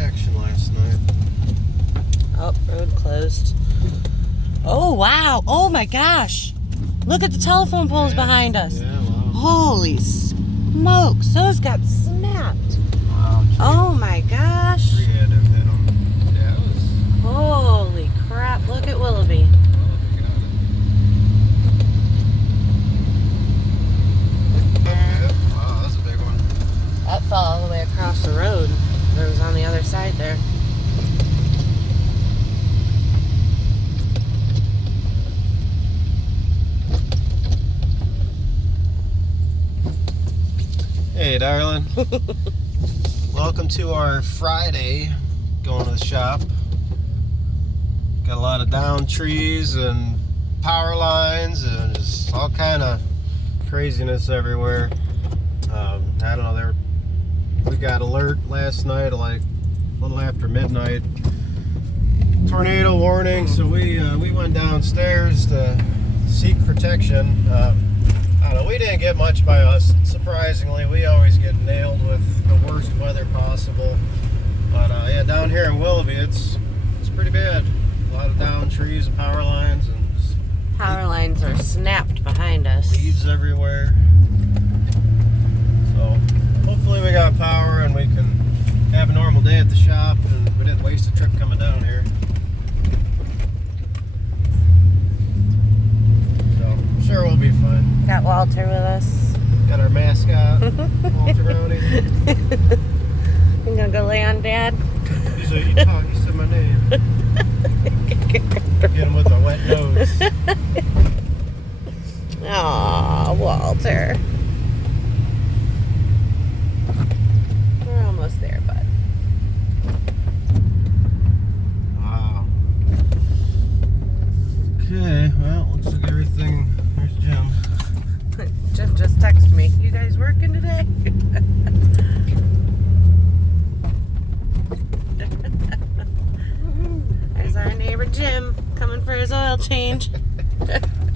action last night. Oh, road closed. Oh, wow. Oh, my gosh. Look at the telephone poles behind us. Yeah, wow. Holy smokes. Those got snapped. Wow, Oh, my gosh. tree had to have hit 'em. Yeah, it was. Holy crap. Look at Willoughby. Oh, they got it. Yeah. Wow, that's a big one. That fell all the way across the road. It was on the other side there. Hey, darling. Welcome to our Friday going to the shop. Got a lot of down trees and power lines and just all kind of craziness everywhere. I don't know. We got alert last night, like a little after midnight. Tornado warning, so we went downstairs to seek protection. I don't know, we didn't get much by us. Surprisingly, we always get nailed with the worst weather possible. But yeah, down here in Willoughby, it's pretty bad. A lot of down trees and power lines and Power lines are snapped behind us. leaves everywhere. So hopefully we got power and we can have a normal day at the shop and we didn't waste a trip coming down here. So I'm sure we'll be fine. Got Walter with us. Got our mascot, Walter Brownie. I'm gonna go lay on Dad. You said my name. Get him with a wet nose. Aw, Walter. We're almost there, bud. Wow. Okay, well, looks like everything. There's Jim. Jim just texted me. You guys working today? There's our neighbor Jim coming for his oil change.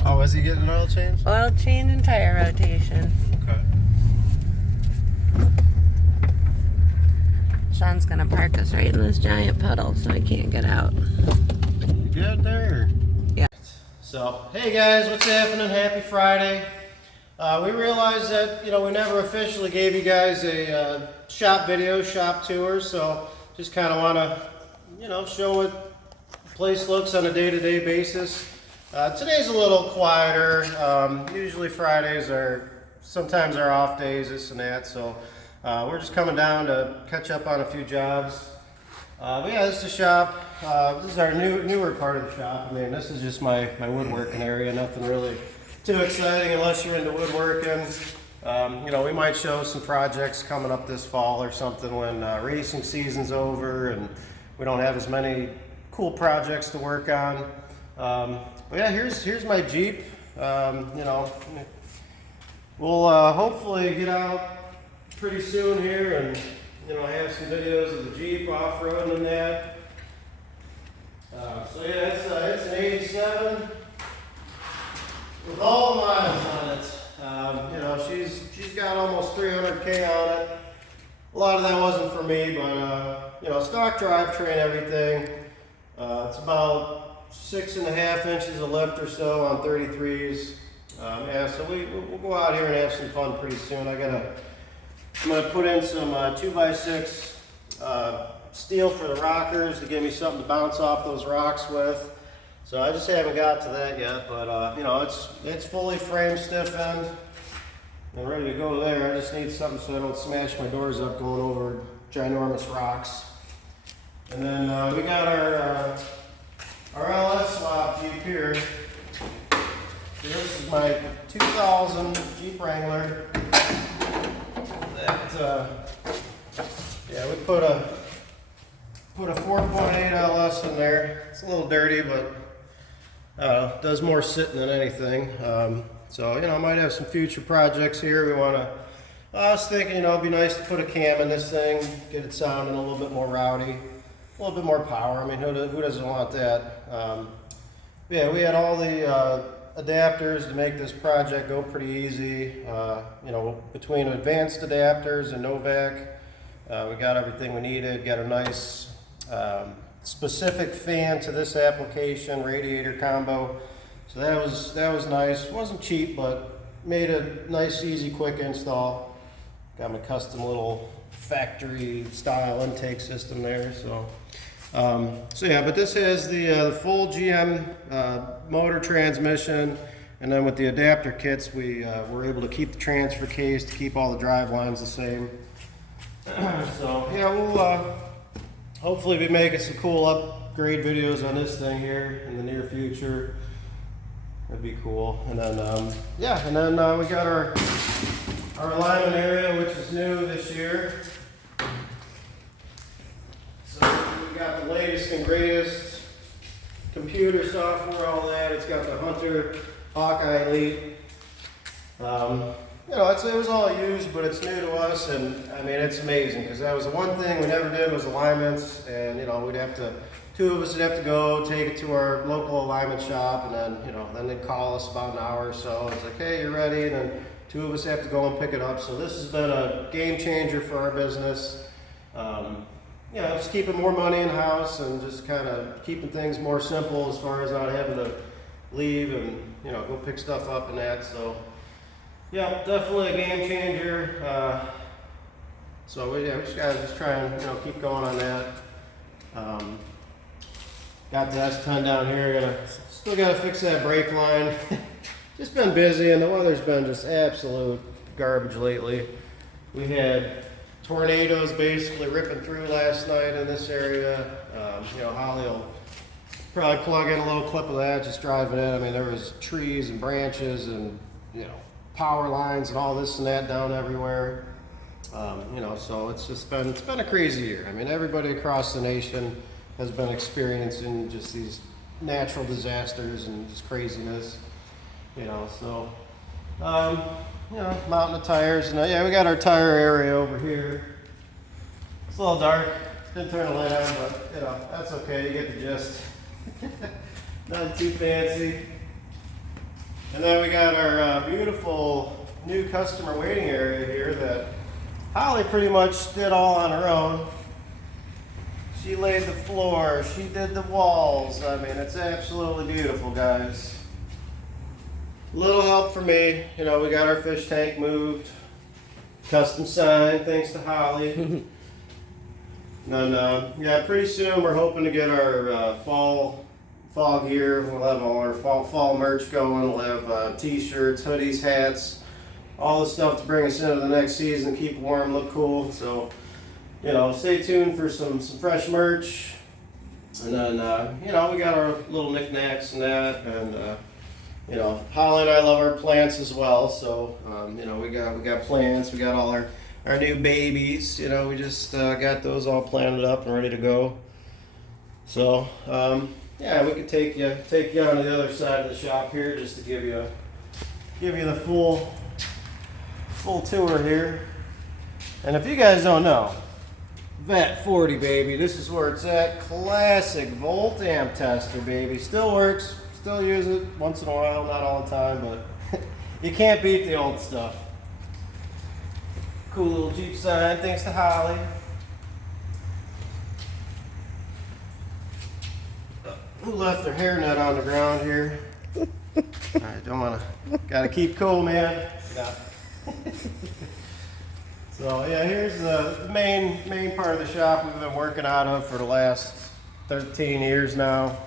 Oh, is he getting an oil change? Oil change and tire rotation. Okay. Shawn's gonna park us right in this giant puddle so I can't get out. You good there? Yeah. So, hey guys, what's happening? Happy Friday. We realized that, we never officially gave you guys a shop video, shop tour, so just kind of want to, show what the place looks on a day-to-day basis. Today's a little quieter. Usually Fridays are sometimes our off days, this and that, so we're just coming down to catch up on a few jobs. But yeah, this is the shop. This is our newer part of the shop. I mean, this is just my woodworking area. Nothing really too exciting unless you're into woodworking. We might show some projects coming up this fall or something when racing season's over and we don't have as many cool projects to work on. But yeah, here's my Jeep. We'll hopefully get out pretty soon here and have some videos of the Jeep off-roading and that. So yeah, it's an 87 with all the miles on it. She's got almost 300K on it. A lot of that wasn't for me, but stock drivetrain, everything. It's about 6.5 inches of lift or so on 33s. Yeah, so we'll go out here and have some fun pretty soon. I'm gonna put in some 2x6 steel for the rockers to give me something to bounce off those rocks with. So I just haven't got to that yet, but it's fully frame stiffened and ready to go there. I just need something so I don't smash my doors up going over ginormous rocks. And then we got our LS swap Jeep here. This is my 2000 Jeep Wrangler. Yeah, we put a 4.8 LS in there. It's a little dirty, but does more sitting than anything. So I might have some future projects here. I was thinking, it'd be nice to put a cam in this thing, get it sounding a little bit more rowdy, a little bit more power. I mean, who doesn't want that? Yeah, we had all the adapters to make this project go pretty easy. Between advanced adapters and Novak, We got everything we needed, got a nice specific fan to this application, radiator combo. So that was nice. It wasn't cheap, but made a nice, easy, quick install. Got my custom little factory style intake system there. So yeah, but this has the full GM motor transmission, and then with the adapter kits, we were able to keep the transfer case, to keep all the drive lines the same. So yeah, we'll hopefully be making some cool upgrade videos on this thing here in the near future. That'd be cool. And then yeah, and then we got our alignment area, which is new this year. So we got the latest and greatest computer software, all that. It's got the Hunter Hawkeye Elite. You know, it was all used, but it's new to us, and I mean, it's amazing, because that was the one thing we never did was alignments, and you know, two of us would have to go take it to our local alignment shop, and then, you know, then they'd call us about an hour or so. It's like, hey, you're ready, and then two of us have to go and pick it up. So this has been a game changer for our business. You know, just keeping more money in house and just kind of keeping things more simple as far as not having to leave and, you know, go pick stuff up and that. So yeah, definitely a game changer. So we just gotta try and, you know, keep going on that. Got the S10 down here. Still gotta fix that brake line. Just been busy, and the weather's been just absolute garbage lately. We had tornadoes basically ripping through last night in this area. You know, Holly will probably plug in a little clip of that, just driving in. I mean, there was trees and branches and, you know, power lines and all this and that down everywhere. You know, so it's been a crazy year. I mean, everybody across the nation has been experiencing just these natural disasters and just craziness. You know, so you know, mountain of tires, and yeah, we got our tire area over here. It's a little dark. Didn't turn the light on, but you know, that's okay. You get the gist. Not too fancy. And then we got our beautiful new customer waiting area here that Holly pretty much did all on her own. She laid the floor, she did the walls. I mean, it's absolutely beautiful, guys. Little help for me. You know, we got our fish tank moved. Custom sign, thanks to Holly. And then, yeah, pretty soon we're hoping to get our fall gear. We'll have all our fall merch going. We'll have t-shirts, hoodies, hats, all the stuff to bring us into the next season, keep warm, look cool. So, you know, stay tuned for some fresh merch. And then, you know, we got our little knickknacks and that, and you know, Holly and I love our plants as well. So, you know, we got plants. We got all our new babies. You know, we just got those all planted up and ready to go. So, yeah, we could take you on the other side of the shop here just to give you the full tour here. And if you guys don't know, Vet 40, baby, this is where it's at. Classic volt amp tester, baby. Still works. Still use it once in a while, not all the time, but you can't beat the old stuff. Cool little Jeep sign, thanks to Holly. Who left their hairnet on the ground here? Alright, don't wanna, gotta keep cool, man. Yeah. So yeah, here's the main part of the shop we've been working out of for the last 13 years now.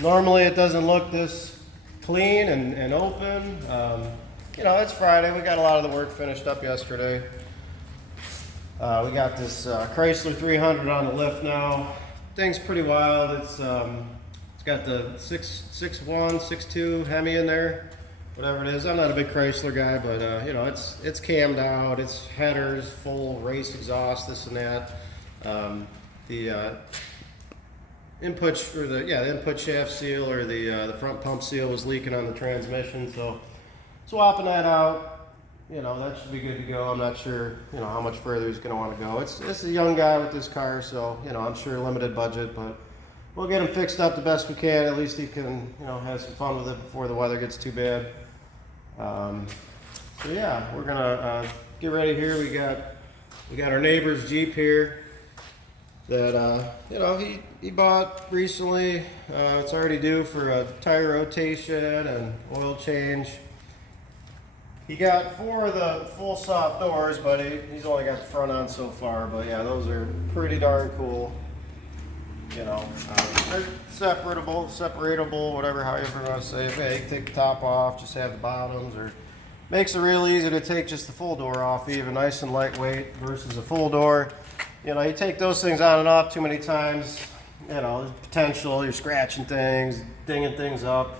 Normally it doesn't look this clean and open. You know, it's Friday. We got a lot of the work finished up yesterday. We got this Chrysler 300 on the lift now. Thing's pretty wild. It's got the 6.1, 6.2 Hemi in there, whatever it is. I'm not a big Chrysler guy, but you know, it's cammed out. It's headers, full race exhaust, this and that. The input shaft seal or the front pump seal was leaking on the transmission, so swapping that out, you know, that should be good to go. I'm not sure, you know, how much further he's going to want to go. It's a young guy with this car, so, you know, I'm sure limited budget, but we'll get him fixed up the best we can. At least he can, you know, have some fun with it before the weather gets too bad. So yeah, we're gonna get ready here. We got We got our neighbor's Jeep here that you know, he bought recently. It's already due for a tire rotation and oil change. He got 4 of the full soft doors, but he's only got the front on so far. But yeah, those are pretty darn cool. You know, they're separatable, whatever, however you want to say it. Yeah, you can take the top off, just have the bottoms, or makes it real easy to take just the full door off, even nice and lightweight versus a full door. You know, you take those things on and off too many times, you know, there's potential, you're scratching things, dinging things up,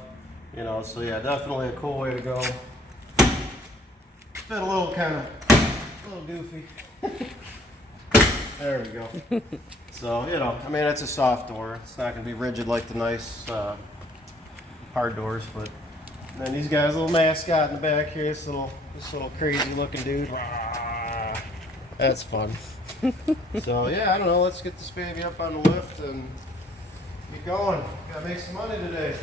you know, so yeah, definitely a cool way to go. It's been a little goofy. There we go. So, you know, I mean, it's a soft door. It's not going to be rigid like the nice hard doors, but then these guys, a little mascot in the back here, this little crazy looking dude. That's fun. So yeah, I don't know, let's get this baby up on the lift and get going. Gotta make some money today.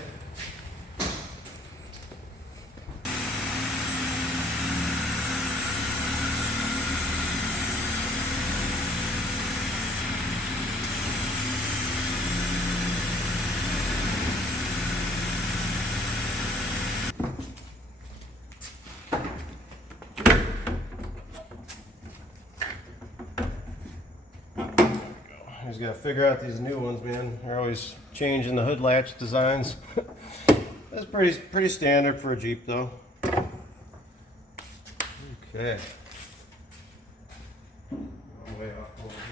Just gotta figure out these new ones, man. They're always changing the hood latch designs. That's pretty standard for a Jeep, though. Okay. I'm way off over here.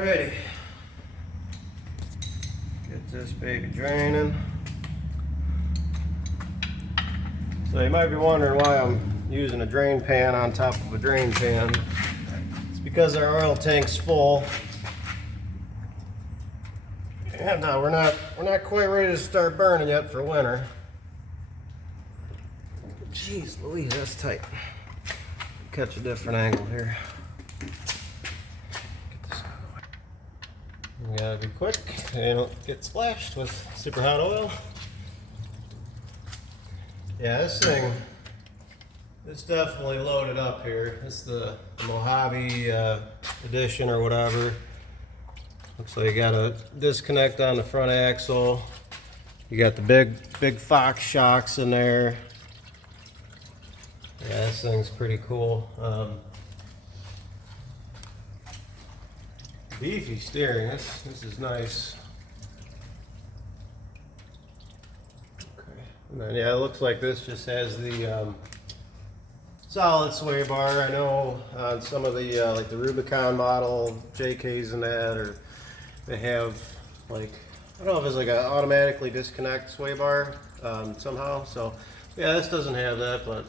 Ready. Get this baby draining. So you might be wondering why I'm using a drain pan on top of a drain pan. It's because our oil tank's full. And we're not quite ready to start burning yet for winter. Jeez Louise, that's tight. Catch a different angle here. You gotta be quick and you don't get splashed with super hot oil. Yeah, this thing, it's definitely loaded up here. This is the Mojave edition or whatever. Looks like you got a disconnect on the front axle. You got the big Fox shocks in there. Yeah, this thing's pretty cool. Beefy steering. This is nice. Okay. And then yeah, it looks like this just has the solid sway bar. I know on some of the like the Rubicon model JKs and that, or they have like, I don't know if it's like an automatically disconnect sway bar somehow. So yeah, this doesn't have that, but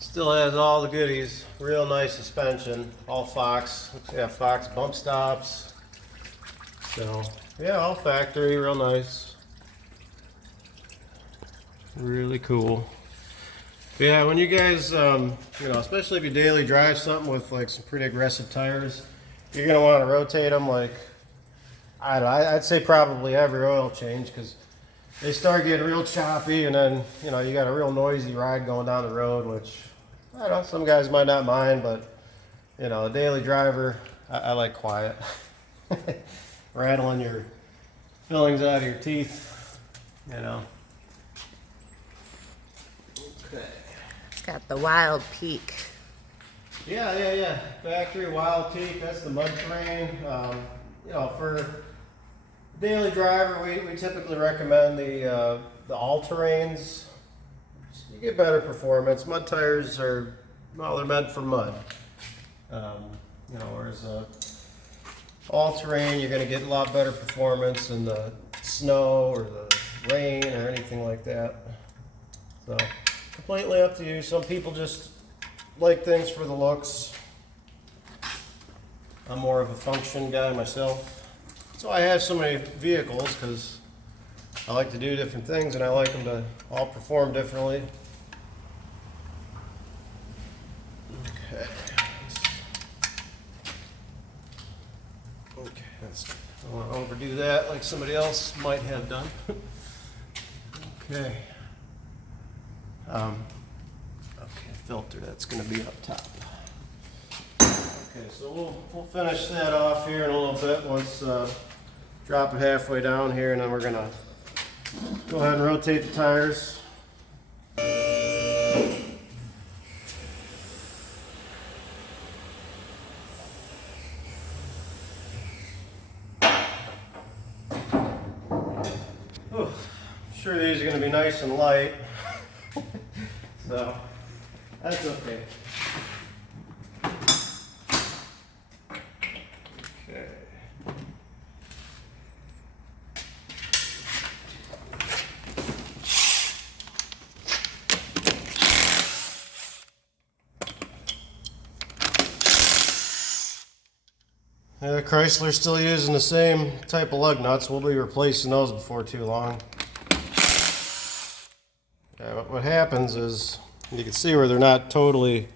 still has all the goodies. Real nice suspension, all Fox. Yeah, Fox bump stops. So yeah, all factory, real nice. Really cool. But yeah, when you guys, you know, especially if you daily drive something with like some pretty aggressive tires, you're gonna want to rotate them like, I don't know, I'd say probably every oil change, because they start getting real choppy, and then, you know, you got a real noisy ride going down the road, which, I don't know, some guys might not mind, but, you know, a daily driver, I like quiet. Rattling your fillings out of your teeth, you know. Okay. It's got the Wild Peak. Yeah. Factory Wild Peak, that's the mud terrain. You know, for daily driver, we typically recommend the all-terrains. You get better performance. Mud tires are, well, they're meant for mud. You know, whereas all-terrain, you're going to get a lot better performance in the snow or the rain or anything like that. So, completely up to you. Some people just like things for the looks. I'm more of a function guy myself. So I have so many vehicles because I like to do different things and I like them to all perform differently. Okay. Okay, that's, I don't want to overdo that like somebody else might have done. Okay. Okay, filter, that's going to be up top. Okay, so we'll finish that off here in a little bit. Once drop it halfway down here, and then we're going to go ahead and rotate the tires. Whew. Sure, these are going to be nice and light, so that's okay. Okay. Yeah, Chrysler's still using the same type of lug nuts. We'll be replacing those before too long. Yeah, what happens is, you can see where they're not totally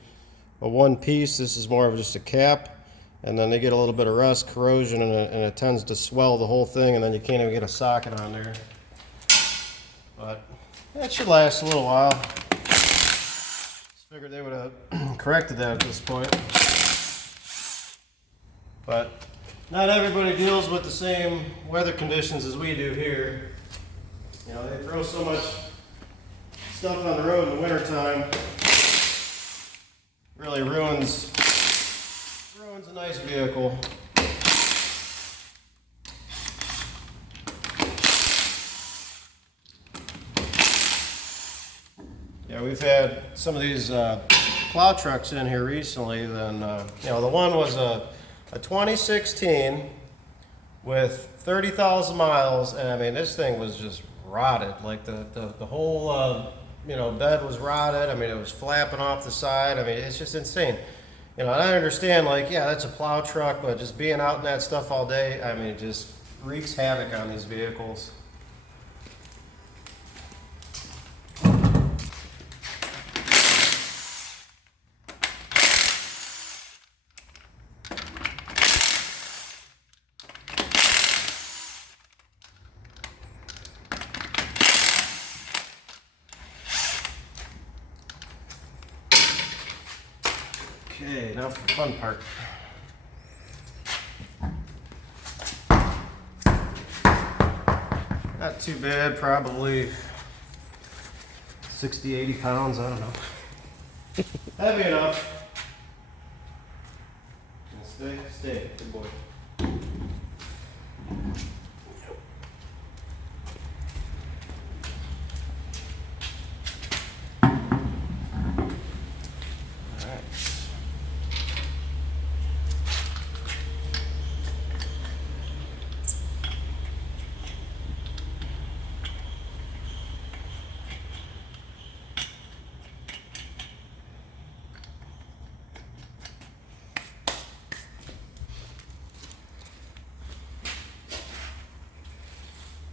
a one piece. This is more of just a cap, and then they get a little bit of rust, corrosion, and it tends to swell the whole thing, and then you can't even get a socket on there. But that should last a little while. Just figured they would have corrected that at this point. But not everybody deals with the same weather conditions as we do here. You know, they throw so much stuff on the road in the wintertime. Really ruins a nice vehicle. Yeah, we've had some of these plow trucks in here recently. Then you know, the one was a 2016 with 30,000 miles, and I mean, this thing was just rotted. Like the whole you know, bed was rotted. I mean, it was flapping off the side. I mean, it's just insane. You know, and I understand, like, yeah, that's a plow truck, but just being out in that stuff all day, I mean, it just wreaks havoc on these vehicles. Okay, now for the fun part. Not too bad, probably 60, 80 pounds, I don't know. Heavy enough. Stay, good boy.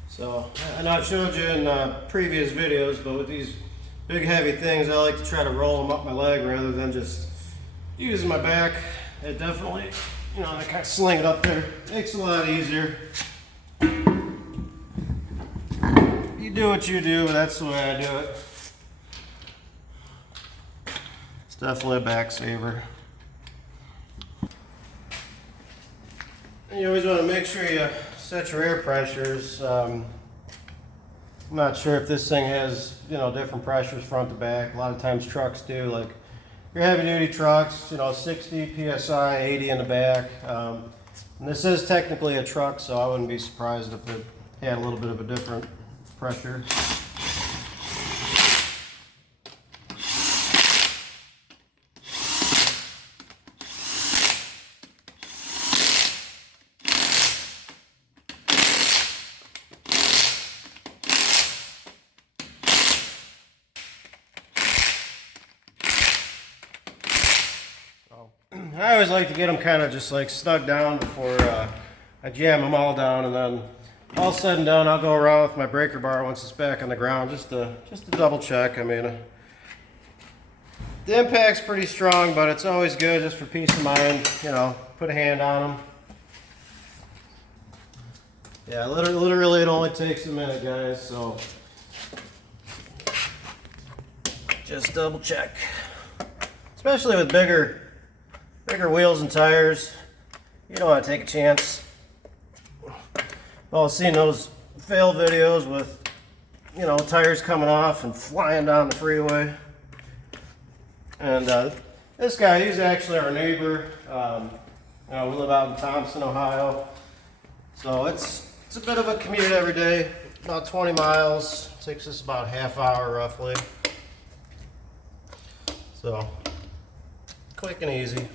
So, I know I've showed you in previous videos, but with these big heavy things, I like to try to roll them up my leg rather than just using my back. It definitely, you know, I kind of sling it up there. Makes it a lot easier. You do what you do, that's the way I do it. It's definitely a back saver. And you always want to make sure you set your air pressures. I'm not sure if this thing has, you know, different pressures front to back. A lot of times trucks do, like your heavy duty trucks, you know, 60 psi, 80 in the back. And this is technically a truck, so I wouldn't be surprised if it had a little bit of a different pressure. I always like to get them kind of just like snug down before I jam them all down, and then all said and done, I'll go around with my breaker bar once it's back on the ground just to double check. I mean, The impact's pretty strong, but it's always good just for peace of mind, you know, put a hand on them. Yeah, literally it only takes a minute, guys, so just double check. Especially with bigger wheels and tires, you don't want to take a chance. I've seen those fail videos with, you know, tires coming off and flying down the freeway. And this guy, he's actually our neighbor. You know, we live out in Thompson, Ohio. So it's a bit of a commute every day, about 20 miles. Takes us about a half hour roughly. So, quick and easy.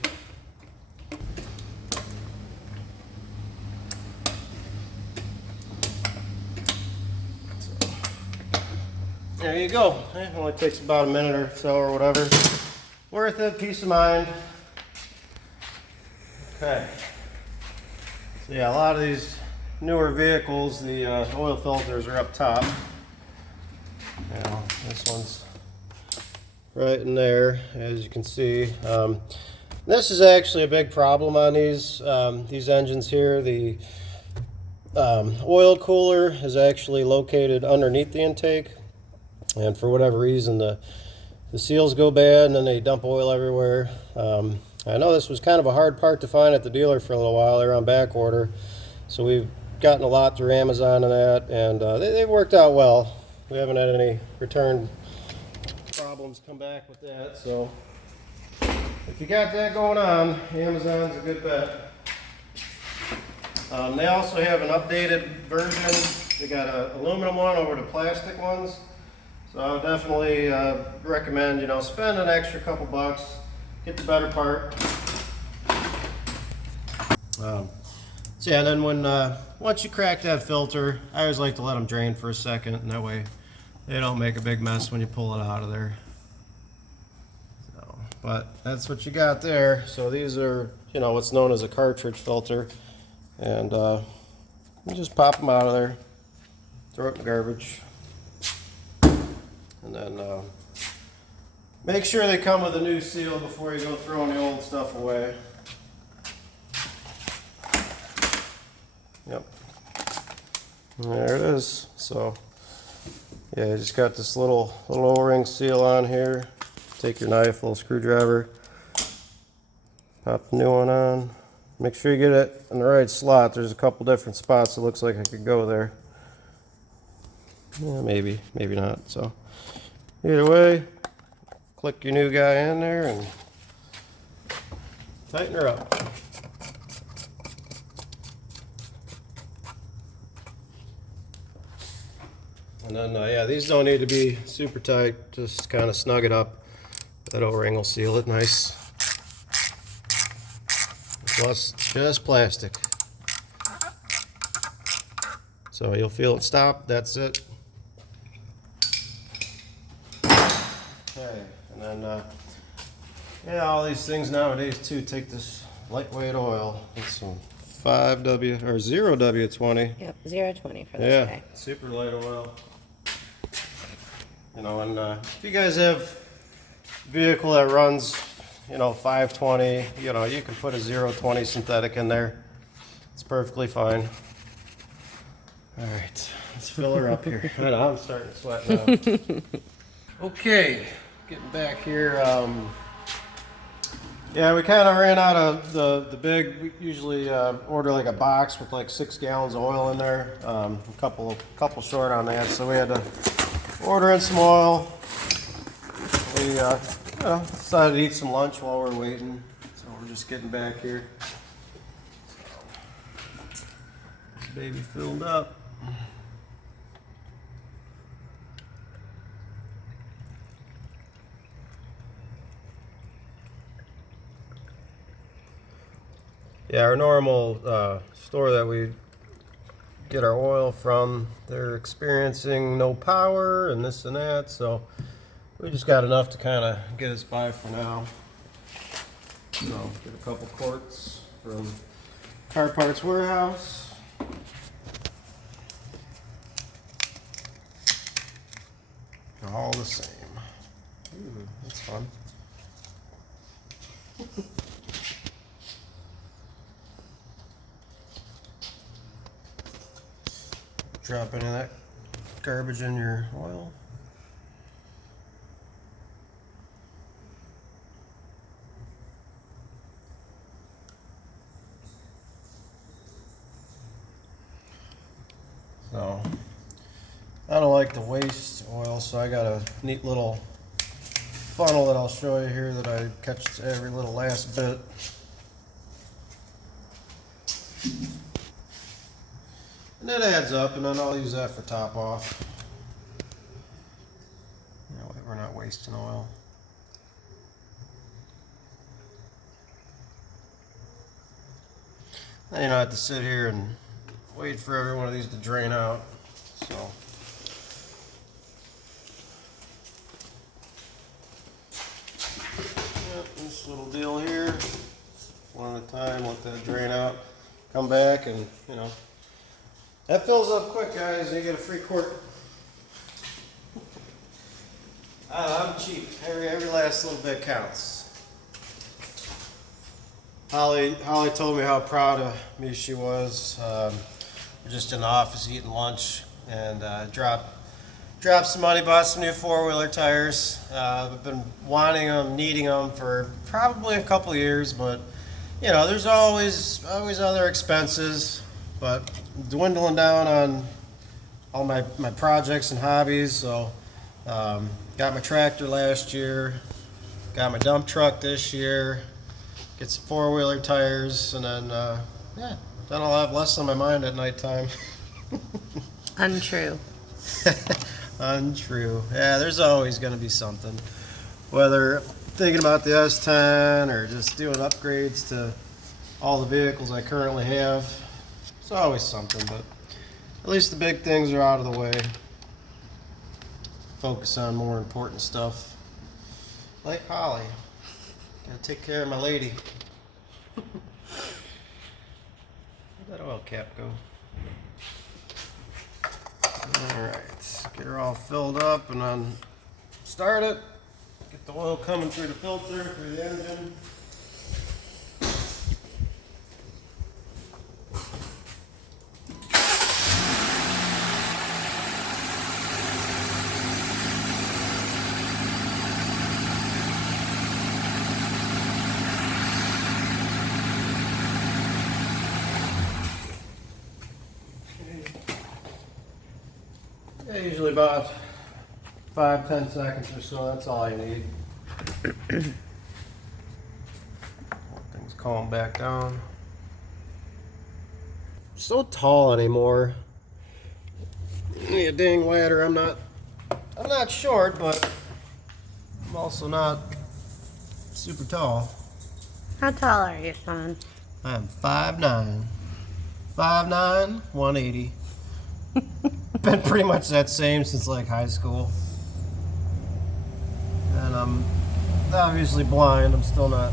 There you go. It only takes about a minute or so or whatever. Worth it, peace of mind. Okay. So yeah, a lot of these newer vehicles, the oil filters are up top. You know, this one's right in there, as you can see. This is actually a big problem on these engines here. The oil cooler is actually located underneath the intake. And for whatever reason, the seals go bad and then they dump oil everywhere. I know this was kind of a hard part to find at the dealer for a little while. They're on back order. So we've gotten a lot through Amazon and that, and they've worked out well. We haven't had any return problems come back with that. So if you got that going on, Amazon's a good bet. They also have an updated version. They got an aluminum one over the plastic ones. So I would definitely recommend, you know, spend an extra couple bucks, get the better part. So yeah, and then when once you crack that filter, I always like to let them drain for a second, and that way they don't make a big mess when you pull it out of there. So, but that's what you got there. So these are, you know, what's known as a cartridge filter, and you just pop them out of there, throw it in the garbage. And then make sure they come with a new seal before you go throwing the old stuff away. Yep. And there it is. So yeah, you just got this little O-ring seal on here. Take your knife, little screwdriver, pop the new one on. Make sure you get it in the right slot. There's a couple different spots it looks like I could go there. Yeah, maybe not. So either way, click your new guy in there and tighten her up. And then, yeah, these don't need to be super tight. Just kind of snug it up. That O-ring will seal it nice. Plus, just plastic. So you'll feel it stop. That's it. Okay, and then, yeah, all these things nowadays too take this lightweight oil. It's some 5W or 0W20. Yep, 0.20 for this Yeah, guy. super light oil. You know, and if you guys have a vehicle that runs, you know, 520, you know, you can put a 0.20 synthetic in there. It's perfectly fine. All right, let's fill her up here. I know, I'm starting to sweat now. Okay, getting back here. Yeah, we kind of ran out of the big. We usually order like a box with like 6 gallons of oil in there. A couple short on that, so we had to order in some oil. We you know, decided to eat some lunch while we're waiting, so we're just getting back here. This baby filled up. Yeah, our normal store that we get our oil from, they're experiencing no power and this and that, so we just got enough to kind of get us by for now. So get a couple quarts from Car Parts Warehouse. All the same. Ooh, that's fun. Drop any of that garbage in your oil. So I don't like to waste oil, so I got a neat little funnel that I'll show you here that I catch every little last bit. And it adds up, and then I'll use that for top off. That way we're not wasting oil. Then you don't have to sit here and wait for every one of these to drain out. So yep, this little deal here, one at a time, let that drain out, come back, and you know, that fills up quick, guys. You get a free quart. I'm cheap. Every last little bit counts. Holly told me how proud of me she was. We're just in the office eating lunch, and dropped some money, bought some new four-wheeler tires. I've been wanting them, needing them for probably a couple years, but you know, there's always other expenses. But dwindling down on all my projects and hobbies. So got my tractor last year, got my dump truck this year, get some four-wheeler tires, and then yeah, then I'll have less on my mind at nighttime. Untrue. Untrue. Yeah, there's always going to be something. Whether thinking about the S10 or just doing upgrades to all the vehicles I currently have, it's always something. But at least the big things are out of the way. Focus on more important stuff. Like Holly. Gotta take care of my lady. Where'd that oil cap go? Alright, get her all filled up and then start it. Get the oil coming through the filter, through the engine. Yeah, usually about 5-10 seconds or so, that's all I need. Things calm back down. So tall anymore. Need a dang ladder. I'm not short, but I'm also not super tall. How tall are you, Shawn? I'm 5'9". 5'9", 180. Been pretty much that same since like high school. And I'm obviously blind. I'm still not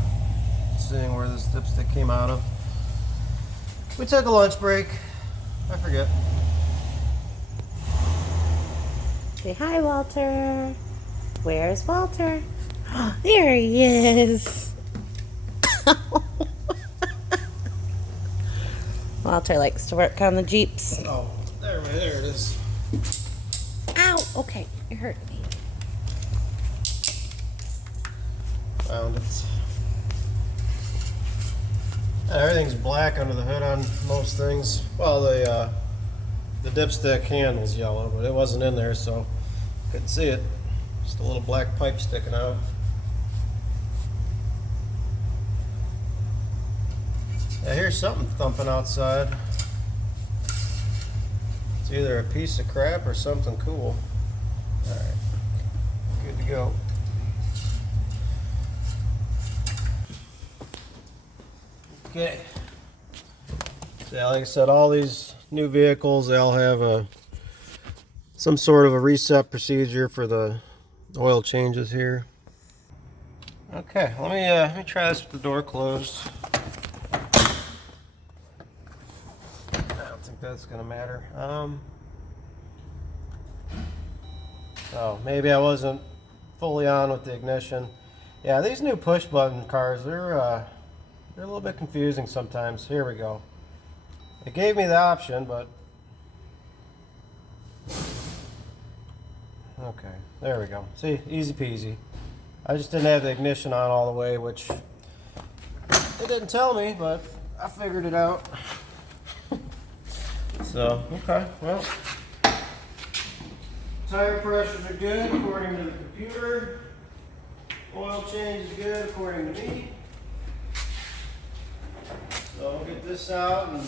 seeing where this dipstick came out of. We took a lunch break. I forget. Say hi, Walter. Where's Walter? There he is. Walter likes to work on the Jeeps. Oh, there it is. Ow! Okay, it hurt me. Found it. Everything's black under the hood on most things. Well, the dipstick handle's yellow, but it wasn't in there, so couldn't see it. Just a little black pipe sticking out. I hear something thumping outside. It's either a piece of crap or something cool. Alright, good to go. Okay. So yeah, like I said, all these new vehicles, they all have some sort of a reset procedure for the oil changes here. Okay, let me try this with the door closed. I don't think that's gonna matter. Oh, maybe I wasn't fully on with the ignition. Yeah, these new push button cars, they're a little bit confusing sometimes. Here we go. It gave me the option, but okay, there we go. See, easy peasy. I just didn't have the ignition on all the way, which it didn't tell me, but I figured it out. So, okay, well, tire pressures are good according to the computer. Oil change is good according to me. So I'll get this out, and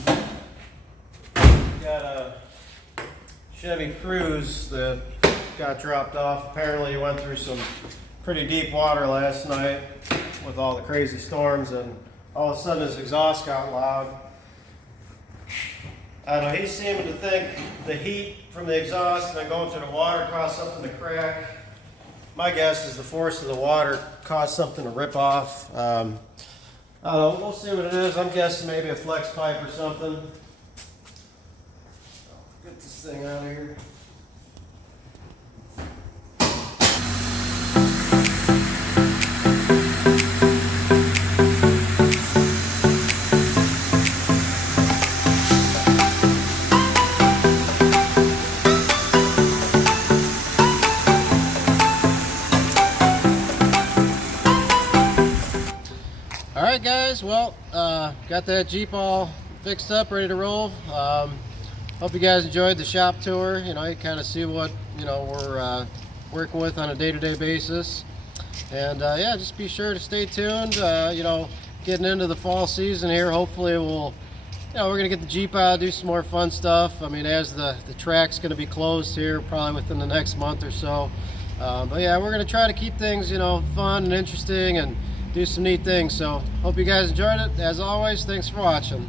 got a Chevy Cruze that got dropped off. Apparently he went through some pretty deep water last night with all the crazy storms, and all of a sudden his exhaust got loud. I don't know, he's seeming to think the heat from the exhaust and then going through the water caused something to crack. My guess is the force of the water caused something to rip off. I don't know, we'll see what it is. I'm guessing maybe a flex pipe or something. Get this thing out of here. Alright guys, well, got that Jeep all fixed up, ready to roll. Hope you guys enjoyed the shop tour. You know, you kind of see what, you know, we're working with on a day-to-day basis. And yeah, just be sure to stay tuned. You know, getting into the fall season here, hopefully we'll, you know, we're going to get the Jeep out, do some more fun stuff. I mean, as the track's going to be closed here probably within the next month or so. But yeah, we're going to try to keep things, you know, fun and interesting and do some neat things. So hope you guys enjoyed it. As always, thanks for watching.